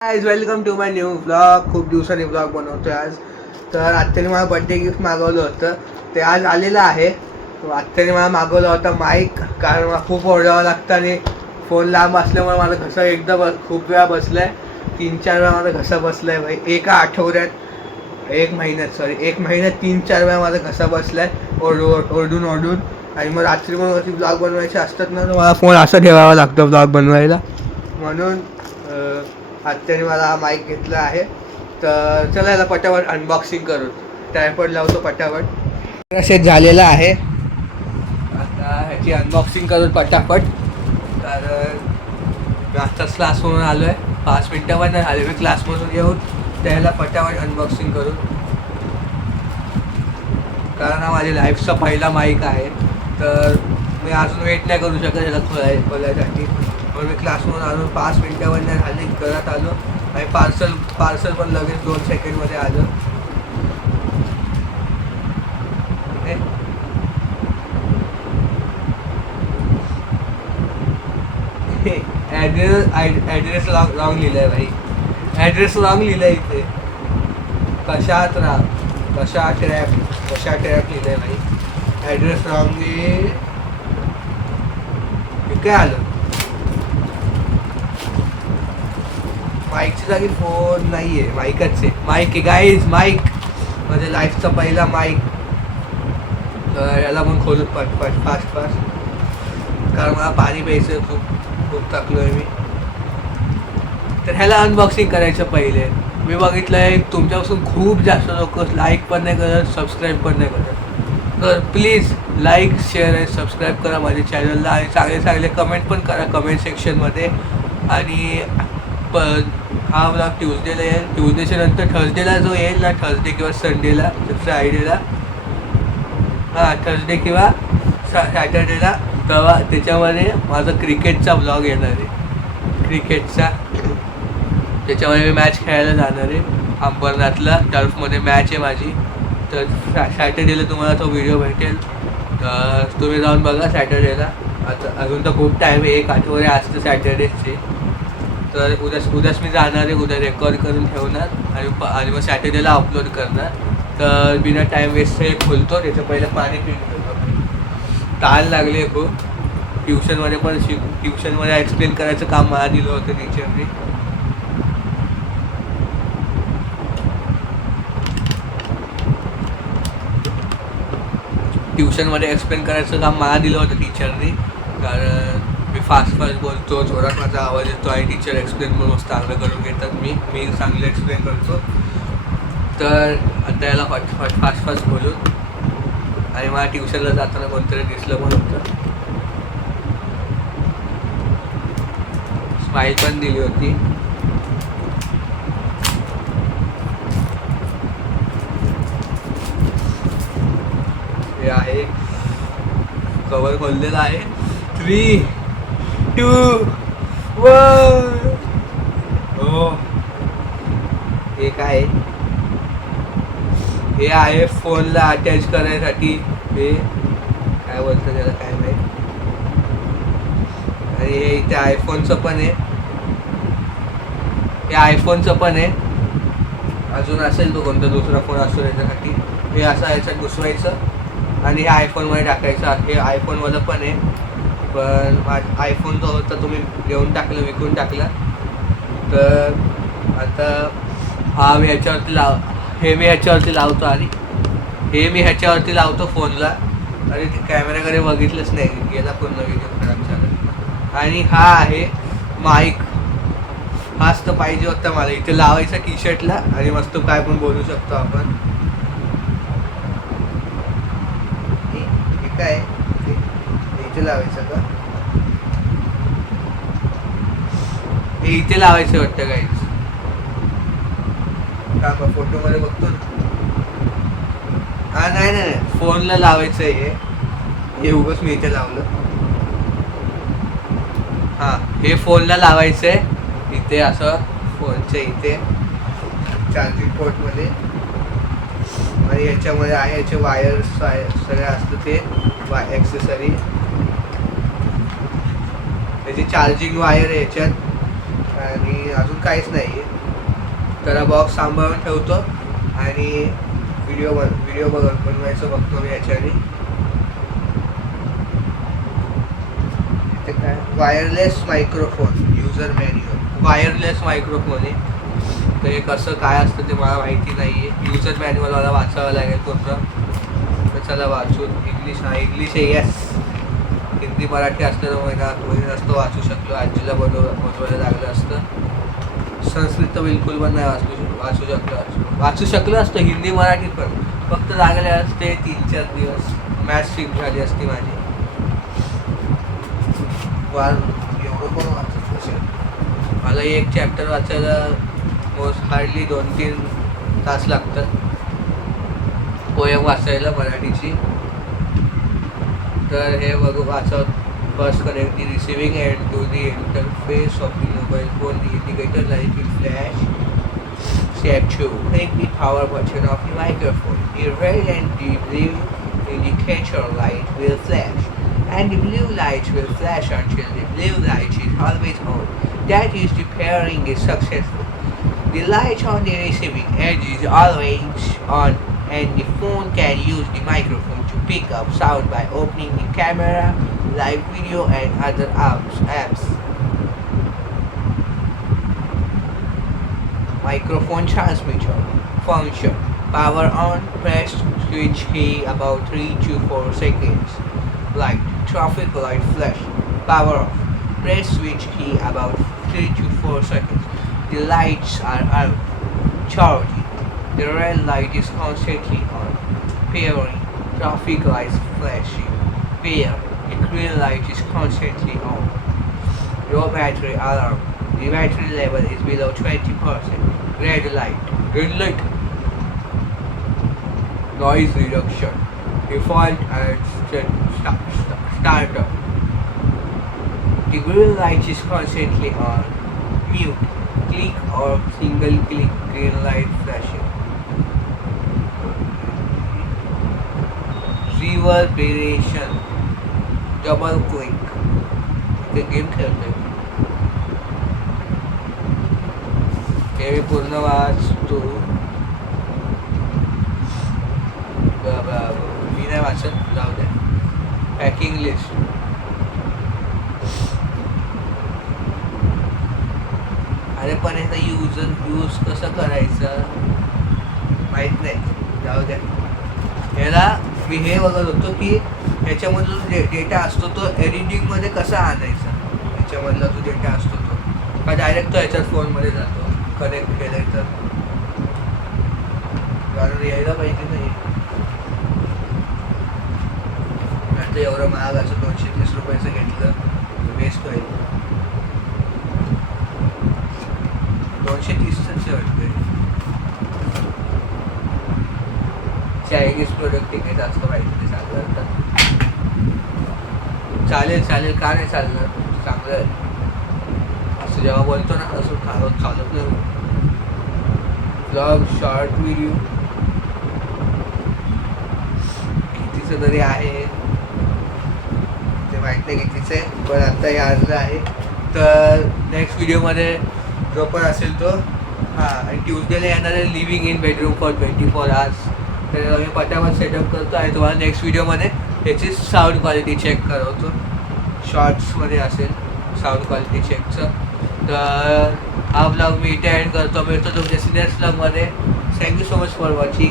Guys welcome to my new vlog. खूप दिवसांनी vlog बनवतोय आज. तर आत्याने मला बड्डे गिफ्ट मागवलं होतं, ते आज आलेलं आहे. आत्याने मला मागवला होता माईक, कारण मला खूप ओरडावं लागतं आणि फोन लांब असल्यामुळे माझा घसा एकदा खूप वेळा बसला आहे. 3-4 वेळा माझा घसा बसला आहे भाई. एका आठवड्यात, एक महिन्यात 3-4 वेळा माझा घसा बसला आहे ओरडून. आणि मग रात्री मग अशी ब्लॉग बनवायचे असतात ना, तर मला फोन असा ठेवावा लागतो ब्लॉग बनवायला. म्हणून आत्याने मला हा माईक घेतला आहे. तर चला याला पटापट अनबॉक्सिंग करू. ट्रायपॉड लावतो पटापट. असे झालेलं आहे. आता ह्याची अनबॉक्सिंग करून पटापट. तर मी आत्ताच क्लासमधून आलो आहे, 5 मिनटावर नाही आले मी क्लासमधून येऊन. त्याला पटापट अनबॉक्सिंग करू, कारण हा माझ्या लाईफचा पहिला माईक आहे. तर मी अजून वेट नाही करू शकत याला खोलायसाठी. म्हणून मी क्लासमधून आणून 5 मिनटावर नाही झाली घरात आलो. आणि पार्सल पण लगेच 2 सेकंडमध्ये आलं. ॲड्रेस रॉंग लिहिलं आहे भाई. ॲड्रेस रॉंग लिहिलं आहे इथे. कशा ट्रॅप लिहिलं आहे भाई. ॲड्रेस रॉंग आहे. काय आलं, माईकची जागी फोन नाही आहे, माईकच आहे. माईक आहे गाईज, माईक. माझ्या लाईफचा पहिला माईक. तर याला पण खोलून फास्ट, कारण मला पाणी प्यायचं खूप थकलो आहे मी. तर ह्याला अनबॉक्सिंग करायचं पहिले. मी बघितलं आहे तुमच्यापासून खूप जास्त लोक लाईक पण नाही करत, सबस्क्राईब पण नाही करत. तर प्लीज लाईक, शेअर आणि सबस्क्राईब करा माझ्या चॅनलला. आणि चांगले कमेंट पण करा कमेंट सेक्शनमध्ये. आणि हा ब्लॉग ट्यूजडेला येईल. ट्यूजडेच्या नंतर थर्सडेला जो येईल ना, थर्सडे किंवा संडेला, फ्रायडेला, थर्सडे किंवा सॅटर्डेला, तेव्हा त्याच्यामध्ये माझा क्रिकेटचा ब्लॉग येणार आहे. क्रिकेटचा त्याच्यामध्ये मी मॅच खेळायला जाणार आहे. अंबरनाथला टर्फमध्ये मॅच आहे माझी. तर सॅटर्डेला तुम्हाला तो व्हिडिओ भेटेल. तुम्ही जाऊन बघा सॅटर्डेला. आता अजून तर खूप टाईम आहे, 1 आठवडे असतं सॅटर्डेचे. तर उद्याच मी जाणार आहे. उद्या रेकॉर्ड करून ठेवणार आणि मग सॅटर्डेला अपलोड करणार. तर बिना टाईम वेस्ट हे खोलतो. त्याचं पहिलं पाणी पिऊन ठेवतो. ताण लागले खूप. ट्युशनमध्ये एक्सप्लेन करायचं काम मला दिलं होतं टीचरने. ट्युशनमध्ये एक्सप्लेन करायचं काम मला दिलं होतं टीचरने. कारण मी फास्ट बोलतो, जोरात माझा आवाज येतो आणि टीचर एक्सप्लेन पण मस्त चांगलं करून घेतात. मी चांगलं एक्सप्लेन करतो. तर आता याला फास्ट बोलून. आणि मला ट्युशनला जाताना कोणतरी दिसलं पण होतं. स्माईल पण दिली होती. हे आहे, कवर खोललेला आहे. 3, 2, 1. हो, हे काय, हे आहे फोनला अटॅच करायसाठी. हे काय बोलतं त्याला काय माहीत. आणि हे इथे आयफोनचं पण आहे. हे आयफोनचं पण आहे. अजून असेल तो कोणता दुसरा फोन असतो याच्यासाठी. हे असं याच्यात घुसवायचं आणि हे आयफोनमध्ये टाकायचं. हे आयफोनवालं पण आहे, पण आयफोन जो होता तुम्ही घेऊन टाकलं, विकून टाकला. तर आता हा मी ह्याच्यावरती लावतो. आणि हे मी ह्याच्यावरती लावतो फोनला. आणि ते कॅमेराकडे बघितलंच नाही, गेला पूर्ण व्हिडिओ खराब झाला. आणि हा आहे माईक. हाच तर पाहिजे होता मला. इथे लावायचा टी शर्टला आणि मस्त काय पण बोलू शकतो आपण. हे काय इथे लावायचं का? हे इथे लावायचं वाटतं काहीच. का फोटोमध्ये बघतो ना. नाही, फोनला लावायचं आहे हे. उगाच मी इथे लावलं. हे फोनला लावायचं आहे इथे, असं फोनच्या इथे चार्जिंग पोर्टमध्ये. आणि याच्यामध्ये आहे याचे वायर्स सगळे असतं ते ॲक्सेसरी. त्याची चार्जिंग वायर आहे याच्यात. आणि अजून काहीच नाही आहे. तर बॉक्स सांभाळून ठेवतो आणि व्हिडिओ बनवायचं बघतो मी याच्याने. इथे काय wireless microphone user manual, wireless microphone आहे. तर हे कसं काय असतं ते मला माहिती नाही आहे. युजर मॅन्युअल मला वाचावं लागेल पूर्ण. तर चला वाचून. इंग्लिश आहे येस. हिंदी मराठी असलेलं महिना नसतं वाचू शकलो. आजीला बनवायला लागलं असतं. संस्कृत तर बिलकुल पण नाही वाचू शकलो असतं. हिंदी मराठी पण फक्त लागले असते 3-4 दिवस. मॅथ्स शिक झाली असती माझी. एवढं पण वाचत असेल मला. एक चॅप्टर वाचायला हार्डली 2-3 तास लागतात. पोयम वाचायला मराठीची. तर हे वाचत. First connect the receiving end to the interface of the mobile phone. The indicator light will flash. Step 2. Click the power button of the microphone. The red and the blue indicator light will flash, and the blue light will flash until the blue light is always on. That is, the pairing is successful. The light on the receiving end is always on, and the phone can use the microphone to pick up sound by opening the camera, live video, and other apps. Microphone transmitter function. Power on, press switch key about 3 to 4 seconds. Light, traffic light flash. Power off, press switch key about 3 to 4 seconds. The lights are out. Charging, the red light is constantly on. Pairing, traffic lights flashing. Pair, the green light is constantly on. Low battery alarm. The battery level is below 20%. Red light. Green light. Noise reduction. Default and starter. The green light is constantly on. Mute. Click or single click green light flashing. Reverberation. Double click. The game खेळतोय. हे मी पूर्ण वाचतो. मी नाही वाचत, जाऊ द्या. Packing list. अरे पण याचा यूज कसं करायचं माहीत नाही, जाऊ द्या. ह्याला मी हे बघत होतो की ह्याच्यामधला जो डेटा असतो तो एडिटिंगमध्ये कसा आणायचा. ह्याच्यामधला जो डेटा असतो तो का डायरेक्ट तो ह्याच्यात फोनमध्ये जातो कनेक्ट केलं तर. कारण यायला पाहिजे नाही. आता एवढं महागाचं 230 रुपयाचं घेतलं वेस्ट होईल. 230च वाटतंय. चायनीज प्रोडक्ट तिकीट असतं माहिती चांगलं तर चालेल का नाही चालणार. चांगलं आहे असं जेव्हा बोलतो ना असं चालत नाही. ब्लॉग शॉर्ट व्हिडिओ कितीचं तरी आहे ते माहीत नाही कितीचं आहे, पण आता हे आणलं आहे. तर नेक्स्ट व्हिडिओमध्ये जो पण असेल तो आणि ट्यूजडेला येणार आहे living in bedroom for 24 hours. तर मी पटापट सेटअप करतो आणि तुम्हाला नेक्स्ट व्हिडिओमध्ये त्याची साऊंड क्वालिटी चेक करवतो. शॉर्ट्समध्ये असेल साऊंड क्वालिटी चेकचं. तर हा ब्लॉग मी इथे एंड करतो. मिळतो तुमच्या सिनियर ब्लॉगमध्ये. Thank you so much for watching.